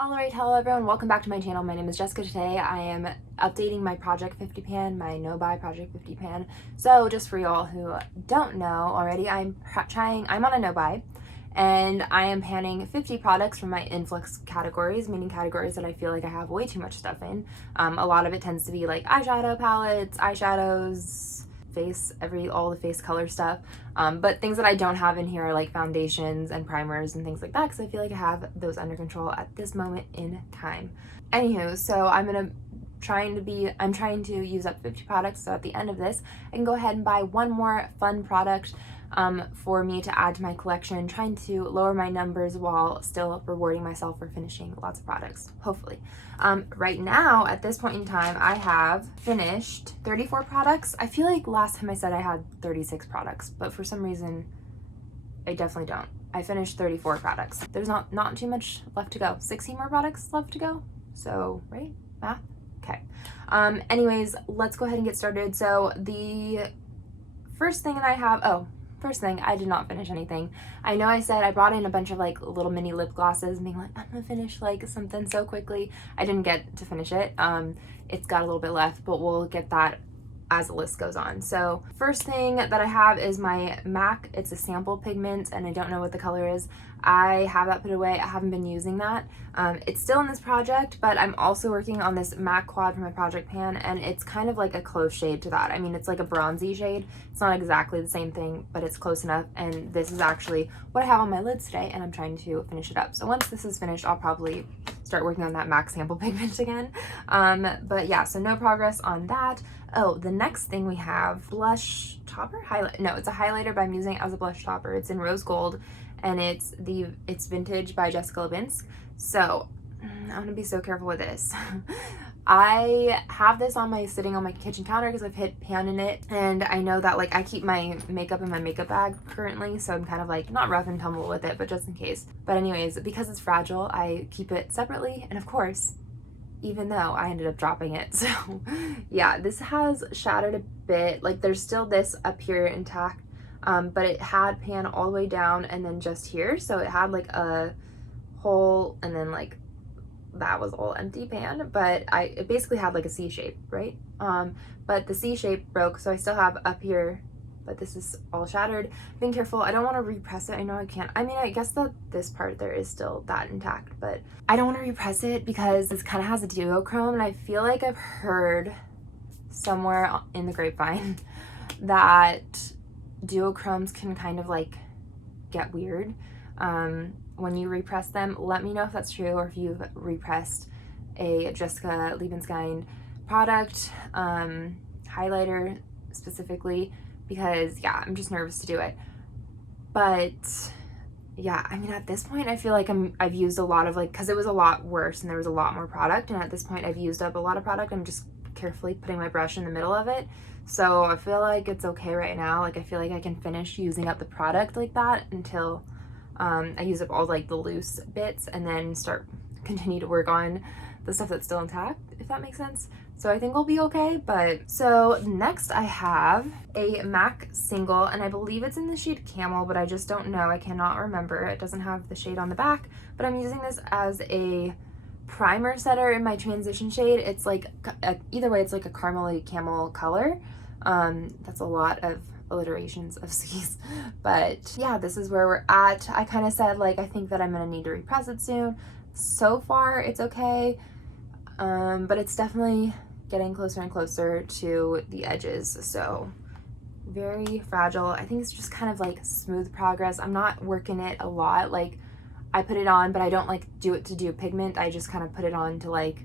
Alright, hello everyone, welcome back to my channel. My name is Jessica. Today I am updating my Project 50 pan, my no buy Project 50 pan. So just for y'all who don't know already, I'm on a no buy and I am panning 50 products from my influx categories, meaning categories that I feel like I have way too much stuff in. A lot of it tends to be like eyeshadow palettes, eyeshadows, all the face color stuff, but things that I don't have in here are like foundations and primers and things like that, because I feel like I have those under control at this moment in time. Anywho, so I'm trying to use up 50 products, so at the end of this I can go ahead and buy one more fun product for me to add to my collection, trying to lower my numbers while still rewarding myself for finishing lots of products, hopefully. Right now, at this point in time, I have finished 34 products. I feel like last time I said I had 36 products, but for some reason, I definitely don't. I finished 34 products. There's not too much left to go. 16 more products left to go. So, right? Math? Okay. Anyways, let's go ahead and get started. So the first thing I did not finish anything. I know I said I brought in a bunch of like little mini lip glosses being like, I'm gonna finish like something so quickly. I didn't get to finish it. It's got a little bit left, but we'll get that as the list goes on. So first thing that I have is my MAC. It's a sample pigment and I don't know what the color is. I have that put away. I haven't been using that. It's still in this project, but I'm also working on this MAC quad for my project pan, and it's kind of like a close shade to that. I mean, it's like a bronzy shade. It's not exactly the same thing, but it's close enough, and this is actually what I have on my lids today, and I'm trying to finish it up. So once this is finished, I'll probably start working on that MAC sample pigment again. But yeah, so no progress on that. Oh, the next thing we have blush topper highlight. No, it's a highlighter, but I'm using it as a blush topper. It's in rose gold, and it's vintage by Jessica Lebinsk. So I'm gonna be so careful with this. I have this sitting on my kitchen counter because I've hit pan in it, and I know that like I keep my makeup in my makeup bag currently, so I'm kind of like not rough and tumble with it, but just in case. But anyways, because it's fragile, I keep it separately, and of course, even though I ended up dropping it. So yeah, this has shattered a bit. Like there's still this up here intact, but it had pan all the way down and then just here. So it had like a hole, and then like that was all empty pan, but it basically had like a C shape, right? But the C shape broke, so I still have up here, but this is all shattered. Being careful, I don't want to repress it. I know I can't. I mean, I guess that this part there is still that intact, but I don't want to repress it because this kind of has a duochrome, and I feel like I've heard somewhere in the grapevine that duochromes can kind of like get weird when you repress them. Let me know if that's true, or if you've repressed a Jessica Lebinsk product, highlighter specifically, because yeah, I'm just nervous to do it. But yeah, I mean, at this point I feel like I've used a lot of like, because it was a lot worse and there was a lot more product, and at this point I've used up a lot of product. I'm just carefully putting my brush in the middle of it, so I feel like it's okay right now. Like I feel like I can finish using up the product like that until I use up all like the loose bits, and then continue to work on the stuff that's still intact, if that makes sense. So I think we'll be okay. But so next I have a MAC single, and I believe it's in the shade Camel, but I just don't know. I cannot remember. It doesn't have the shade on the back, but I'm using this as a primer setter in my transition shade. It's like either way, it's like a caramely camel color. That's a lot of alliterations of C's, but yeah, this is where we're at. I kind of said like I think that I'm gonna need to repress it soon. So far it's okay, but it's definitely getting closer and closer to the edges, so very fragile. I think it's just kind of like smooth progress. I'm not working it a lot. Like I put it on, but I don't like do it to do pigment. I just kind of put it on to like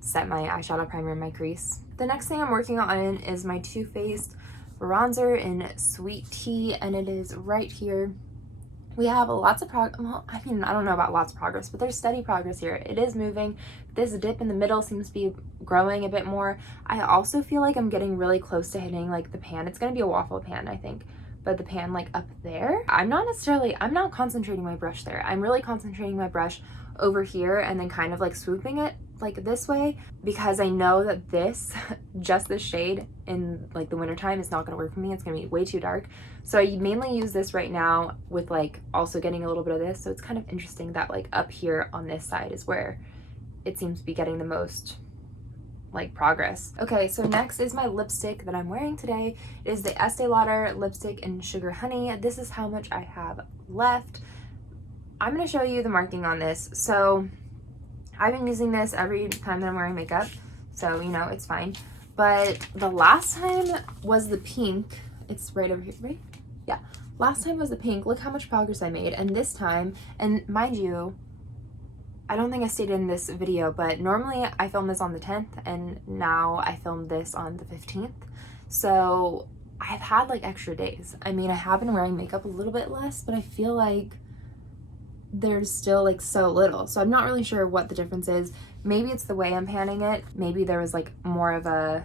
set my eyeshadow primer in my crease. The next thing I'm working on is my Too Faced bronzer in Sweet Tea, and it is right here. We have lots of progress. Well, I mean, I don't know about lots of progress, but there's steady progress here. It is moving. This dip in the middle seems to be growing a bit more. I also feel like I'm getting really close to hitting like the pan. It's gonna be a waffle pan, I think, but the pan like up there. I'm not concentrating my brush there. I'm really concentrating my brush over here, and then kind of like swooping it like this way, because I know that this, just this shade in like the wintertime is not gonna work for me. It's gonna be way too dark. So I mainly use this right now with like also getting a little bit of this. So it's kind of interesting that like up here on this side is where it seems to be getting the most like progress. Okay, so next is my lipstick that I'm wearing today. It is the Estee Lauder lipstick in Sugar Honey. This is how much I have left. I'm gonna show you the marking on this. So I've been using this every time that I'm wearing makeup, so you know it's fine. But the last time was the pink. It's right over here, right? Yeah. Last time was the pink. Look how much progress I made. And this time, and mind you, I don't think I stated in this video, but normally I film this on the 10th, and now I filmed this on the 15th. So I've had like extra days. I mean, I have been wearing makeup a little bit less, but I feel like there's still like so little. So I'm not really sure what the difference is. Maybe it's the way I'm panning it. Maybe there was like more of a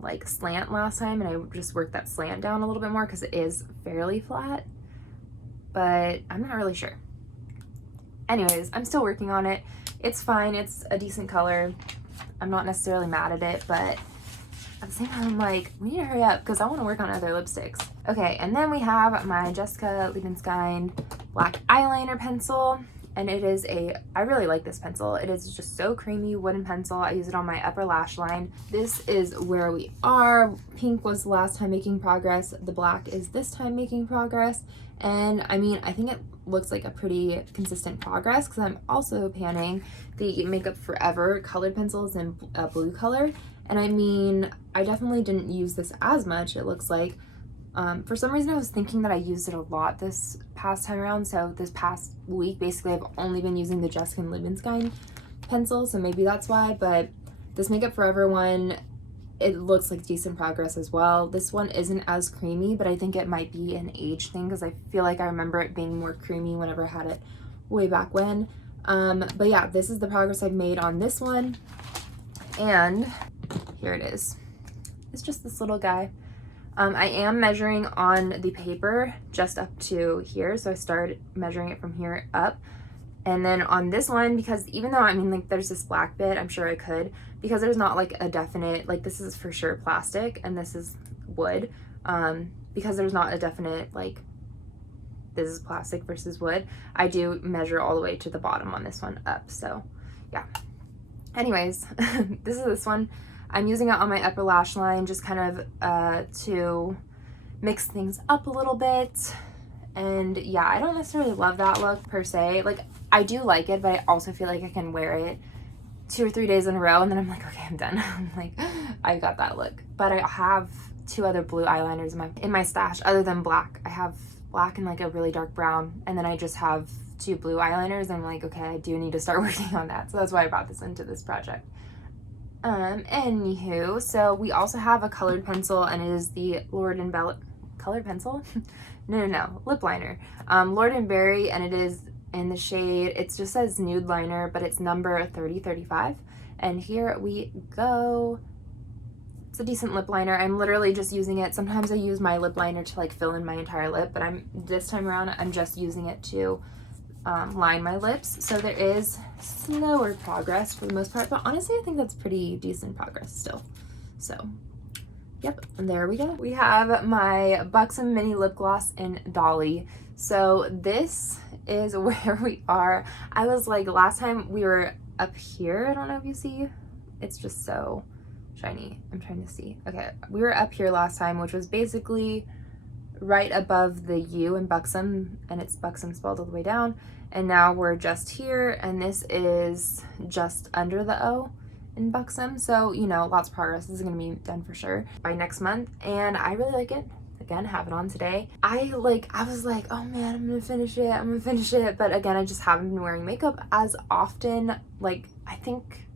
like slant last time, and I just worked that slant down a little bit more because it is fairly flat, but I'm not really sure. Anyways, I'm still working on it. It's fine. It's a decent color. I'm not necessarily mad at it, but at the same time, I'm like, we need to hurry up because I want to work on other lipsticks. Okay, and then we have my Jessica Liebenstein black eyeliner pencil, and it is I really like this pencil. It is just so creamy wooden pencil. I use it on my upper lash line. This is where we are. Pink was the last time making progress. The black is this time making progress. And I mean, I think it looks like a pretty consistent progress because I'm also panning the Makeup Forever colored pencils in a blue color. And I mean, I definitely didn't use this as much, it looks like. For some reason I was thinking that I used it a lot this past time around, so this past week basically I've only been using the Jessica Liebenstein pencil, so maybe that's why. But this Makeup Forever one, it looks like decent progress as well. This one isn't as creamy, but I think it might be an age thing because I feel like I remember it being more creamy whenever I had it way back when. But yeah, this is the progress I've made on this one, and here it is. It's just this little guy. I am measuring on the paper just up to here, so I started measuring it from here up. And then on this one, because even though, I mean, like there's this black bit, I'm sure I could, because there's not like a definite, like this is for sure plastic and this is wood, because there's not a definite, like this is plastic versus wood, I do measure all the way to the bottom on this one up, so yeah. Anyways, this one. I'm using it on my upper lash line just kind of to mix things up a little bit. And yeah, I don't necessarily love that look per se. Like, I do like it, but I also feel like I can wear it 2 or 3 days in a row and then I'm like, okay, I'm done. I'm like, I got that look. But I have 2 other blue eyeliners in my stash other than black. I have black and like a really dark brown, and then I just have 2 blue eyeliners. I'm like, okay, I do need to start working on that. So that's why I brought this into this project. Anywho, so we also have a colored pencil, and it is the Lord and Bell colored pencil? no, lip liner. Lord & Berry, and it is in the shade, it just says nude liner, but it's number 3035. And here we go. It's a decent lip liner. I'm literally just using it. Sometimes I use my lip liner to like fill in my entire lip, but this time around, I'm just using it to line my lips. So there is slower progress for the most part, but honestly I think that's pretty decent progress still. So yep, and there we go. We have my Buxom mini lip gloss in Dolly. So this is where we are. I was like, last time we were up here, I don't know if you see, it's just so shiny. I'm trying to see. Okay, we were up here last time, which was basically right above the U in Buxom, and it's Buxom spelled all the way down. And now we're just here, and this is just under the O in Buxom. So, you know, lots of progress. This is gonna be done for sure by next month, and I really like it. Again, have it on today. I was like, oh man, I'm gonna finish it. But again, I just haven't been wearing makeup as often. Like, I think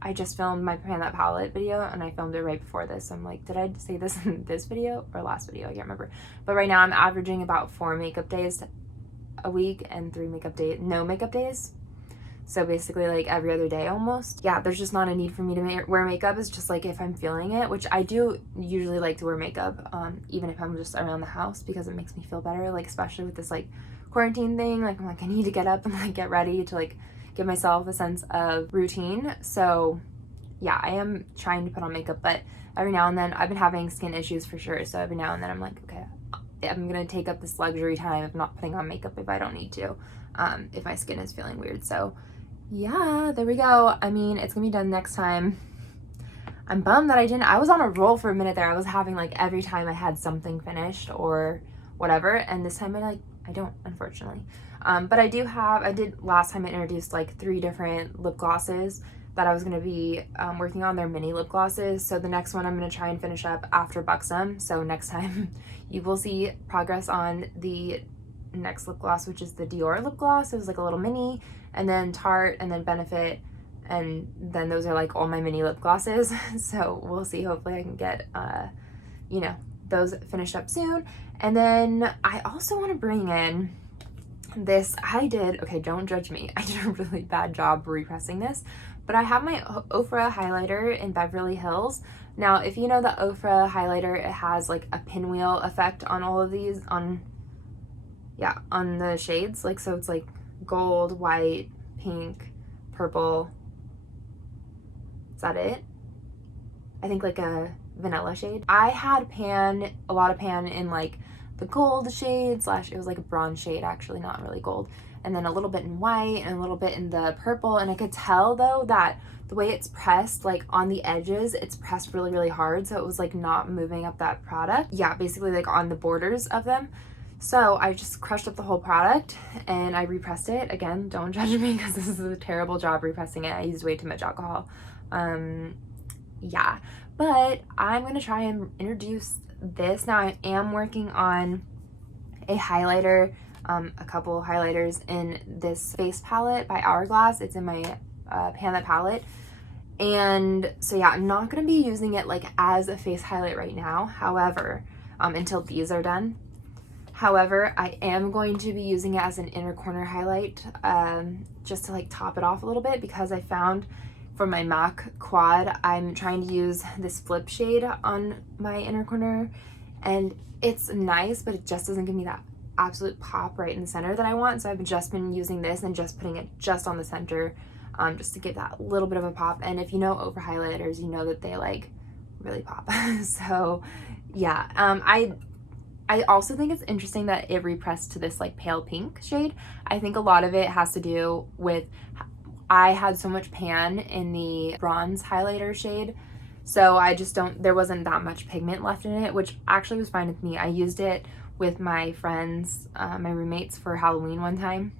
I just filmed my Pan That Palette video, and I filmed it right before this. I'm like, did I say this in this video or last video? I can't remember. But right now I'm averaging about 4 makeup days a week and 3 no makeup days. So basically like every other day almost. Yeah, there's just not a need for me to wear makeup. It's just like if I'm feeling it, which I do usually like to wear makeup, even if I'm just around the house, because it makes me feel better. Like, especially with this like quarantine thing, like I'm like, I need to get up and like get ready to like give myself a sense of routine. So yeah, I am trying to put on makeup, but every now and then I've been having skin issues for sure. So every now and then I'm like, okay, I'm gonna take up this luxury time of not putting on makeup if I don't need to, if my skin is feeling weird. So yeah, there we go. I mean, it's gonna be done next time. I'm bummed that I was on a roll for a minute there. I was having like every time I had something finished or whatever, and this time I don't, unfortunately. But I did last time I introduced like 3 different lip glosses that I was gonna be working on. Their mini lip glosses. So the next one I'm gonna try and finish up after Buxom. So next time you will see progress on the next lip gloss, which is the Dior lip gloss. It was like a little mini, and then Tarte, and then Benefit, and then those are like all my mini lip glosses. So we'll see. Hopefully I can get you know, those finished up soon. And then I also want to bring in this. Okay, don't judge me, I did a really bad job repressing this, but I have my Ofra highlighter in Beverly Hills. Now, if you know the Ofra highlighter, it has like a pinwheel effect on all of these, on the shades. Like, so it's like gold, white, pink, purple. Is that it? I think like a vanilla shade. I had a lot of pan in like the gold shade / it was like a bronze shade, actually, not really gold, and then a little bit in white and a little bit in the purple. And I could tell though that the way it's pressed, like on the edges, it's pressed really, really hard, so it was like not moving up that product. Yeah, basically like on the borders of them. So I just crushed up the whole product and I repressed it. Again, don't judge me because this is a terrible job repressing it. I used way too much alcohol. Yeah, but I'm gonna try and introduce this. Now I am working on a highlighter, a couple highlighters in this face palette by Hourglass. It's in my Pan That palette. And so yeah, I'm not gonna be using it like as a face highlight right now, however, until these are done. However, I am going to be using it as an inner corner highlight, just to like top it off a little bit, because I found for my MAC quad, I'm trying to use this flip shade on my inner corner, and it's nice, but it just doesn't give me that absolute pop right in the center that I want. So I've just been using this and just putting it just on the center, just to give that little bit of a pop. And if you know Ofra highlighters, you know that they like really pop. So yeah, I also think it's interesting that it repressed to this like pale pink shade. I think a lot of it has to do with I had so much pan in the bronze highlighter shade, so there wasn't that much pigment left in it, which actually was fine with me. I used it with my friends, my roommates, for Halloween one time,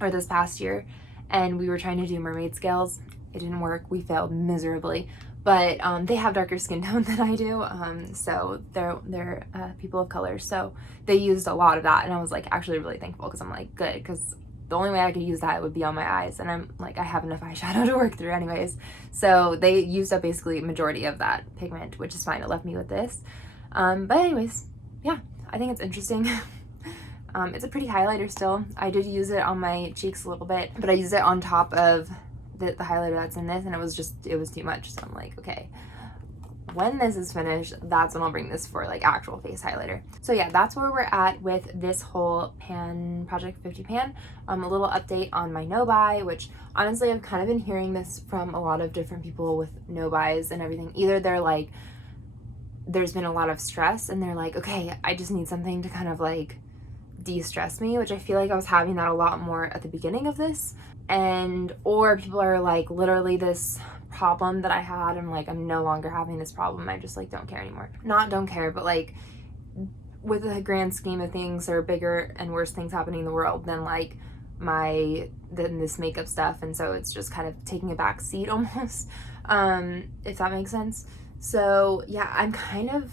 or this past year, and we were trying to do mermaid scales. It didn't work. We failed miserably, but they have darker skin tone than I do, so they're people of color, so they used a lot of that, and I was like actually really thankful, because I'm like, good, because the only way I could use that would be on my eyes, and I'm like, I have enough eyeshadow to work through anyways. So they used up basically majority of that pigment, which is fine. It left me with this. But anyways, yeah, I think it's interesting. It's a pretty highlighter still. I did use it on my cheeks a little bit, but I used it on top of the highlighter that's in this, and it was too much. So I'm like, okay, when this is finished, that's when I'll bring this for like actual face highlighter. So yeah, that's where we're at with this whole pan project 50 pan. A little update on my no buy, which honestly I've kind of been hearing this from a lot of different people with no buys and everything. Either they're like, there's been a lot of stress and they're like, okay, I just need something to kind of like de-stress me, which I feel like I was having that a lot more at the beginning of this. Or people are like, literally this problem that I had, I'm no longer having this problem. I just like don't care anymore. Not don't care, but like with the grand scheme of things, there are bigger and worse things happening in the world than like this makeup stuff, and so it's just kind of taking a back seat almost, if that makes sense. So yeah, I'm kind of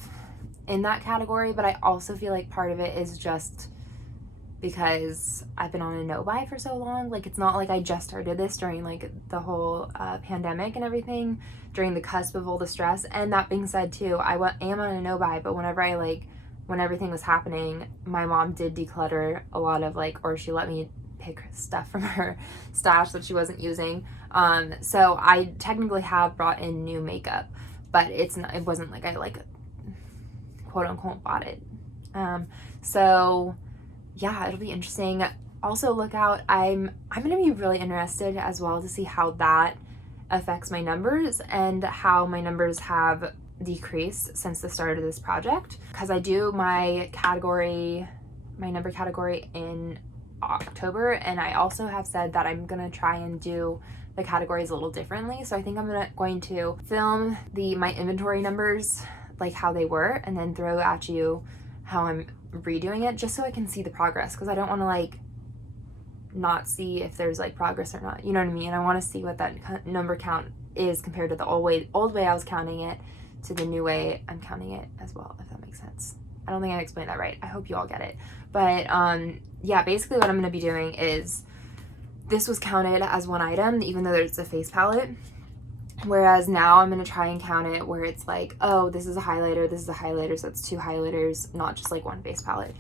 in that category, but I also feel like part of it is just because I've been on a no buy for so long. Like, it's not like I just started this during like the whole pandemic and everything, during the cusp of all the stress. And that being said too, I am on a no buy, but when everything was happening, my mom did declutter a lot of or she let me pick stuff from her stash that she wasn't using. So I technically have brought in new makeup, but it wasn't like I quote unquote bought it. So yeah, it'll be interesting. also look out, I'm gonna be really interested as well to see how that affects my numbers and how my numbers have decreased since the start of this project, because I do my number category in October, and I also have said that I'm gonna try and do the categories a little differently. So I think I'm going to film my inventory numbers like how they were, and then throw at you how I'm redoing it, just so I can see the progress, because I don't want to like not see if there's like progress or not, you know what I mean? I want to see what that number count is compared to the old way I was counting it to the new way I'm counting it as well, if that makes sense. I don't think I explained that right. I hope you all get it. But yeah, basically what I'm going to be doing is, this was counted as one item even though there's a face palette, whereas now I'm going to try and count it where it's like, oh, this is a highlighter, so it's 2 highlighters, not just like one face palette.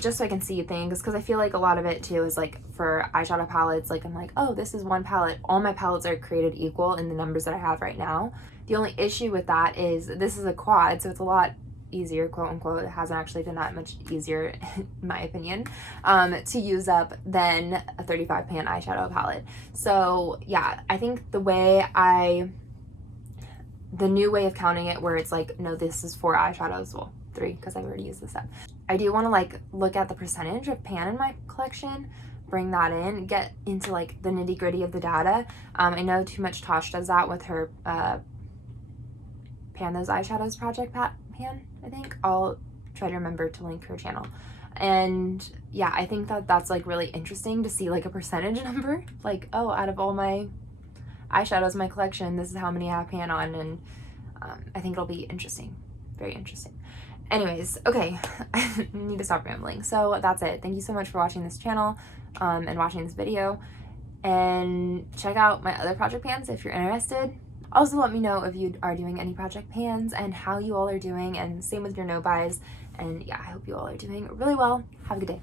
Just so I can see things, because I feel like a lot of it too is like for eyeshadow palettes, like I'm like, oh, this is one palette. All my palettes are created equal in the numbers that I have right now. The only issue with that is this is a quad, so it's a lot easier, quote unquote. It hasn't actually been that much easier in my opinion, to use up than a 35 pan eyeshadow palette. So yeah, I think the new way of counting it, where it's like, no, this is 4 eyeshadows, well 3 because I've already used this up. I do want to like look at the percentage of pan in my collection, bring that in, get into like the nitty gritty of the data. I know Too Much Tosh does that with her Pan Those Eyeshadows project pan, I think. I'll try to remember to link her channel. And yeah, I think that that's like really interesting to see like a percentage number, like, oh, out of all my eyeshadows in my collection, this is how many I have pan on, and I think it'll be interesting, very interesting. Anyways, okay, I need to stop rambling. So that's it. Thank you so much for watching this channel and watching this video, and check out my other project pans if you're interested. Also, let me know if you are doing any project pans and how you all are doing, and same with your no buys. And yeah, I hope you all are doing really well. Have a good day.